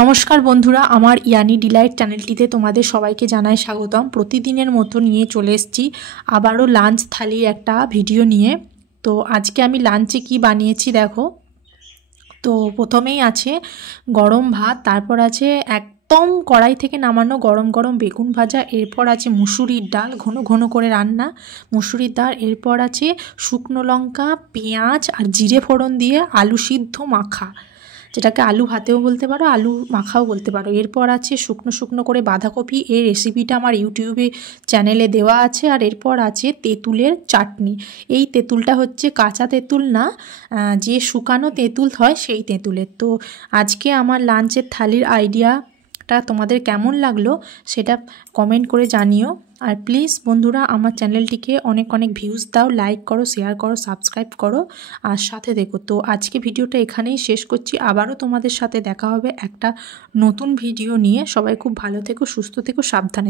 नमस्कार बंधुरा आमार यानी डिलाइट चैनलটিতে তোমাদের সবাইকে জানাই স্বাগতম। প্রতিদিনের মতো নিয়ে চলে এসেছি আবারও লাঞ্চ থালির একটা ভিডিও নিয়ে। তো আজকে আমি লাঞ্চে কি বানিয়েছি দেখো। তো প্রথমেই আছে গরম ভাত, তারপর আছে একদম কড়াই থেকে নামানো গরম গরম বেগুন ভাজা, এরপর আছে মুসুরির ডাল ঘন ঘন করে রান্না মুসুরির ডাল, এরপর আছে শুকনো লঙ্কা পেঁয়াজ আর জিরে ফোড়ন দিয়ে আলু সিদ্ধ মাখা, যেটাকে আলু ভাতেও বলতে পারো আলু মাখাও বলতে পারো। এরপর আছে শুকনো শুকনো করে বাঁধাকপি, এই রেসিপিটা আমার ইউটিউবে চ্যানেলে দেওয়া আছে। আর এরপর আছে তেঁতুলের চাটনি। এই তেঁতুলটা হচ্ছে কাঁচা তেঁতুল না, যে শুকানো তেঁতুল হয় সেই তেঁতুলের। তো আজকে আমার লাঞ্চের থালির আইডিয়াটা তোমাদের কেমন লাগলো সেটা কমেন্ট করে জানিও। আর প্লিজ বন্ধুরা আমার চ্যানেলটিকে অনেক অনেক ভিউজ দাও, লাইক করো, শেয়ার করো, সাবস্ক্রাইব করো আর সাথে দেখো। তো আজকে ভিডিওটা এখানেই শেষ করছি, আবারও তোমাদের সাথে দেখা হবে একটা নতুন ভিডিও নিয়ে। সবাই খুব ভালো থেকো, সুস্থ থেকো, সাবধানে।